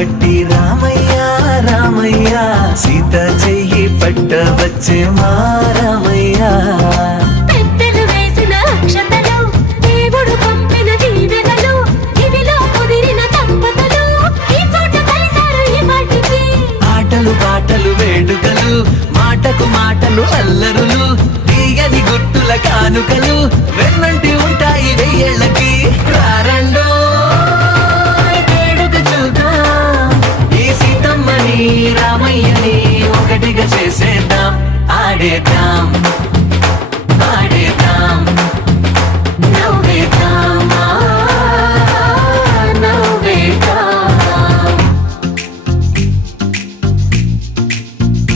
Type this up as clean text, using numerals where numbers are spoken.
పట్టి రామయ్య రామయ్య సీత చెయ్యి పట్ట వచ్చే మా రామయ్య. పెద్దలు వేసిన అక్షతలు, దేవుడు పంపిన దీవెనలు, ఇవిలో కుదిరిన దంపతులు ఈ చోట కలిసారు ఈ పాటికి. ఆటలు పాటలు వేడుకలు, మాటకు మాటలు అల్లరులు, తీయని గుర్తుల కానుకలు వెన్నంటి ఉంటాయి వెయ్యేళ్ళకి. రారండో వేడుక చూద్దాం, ఈ సీతమ్మని రామయ్యని ఒకటిగా చేసేద్దాం, ఆడేద్దాం.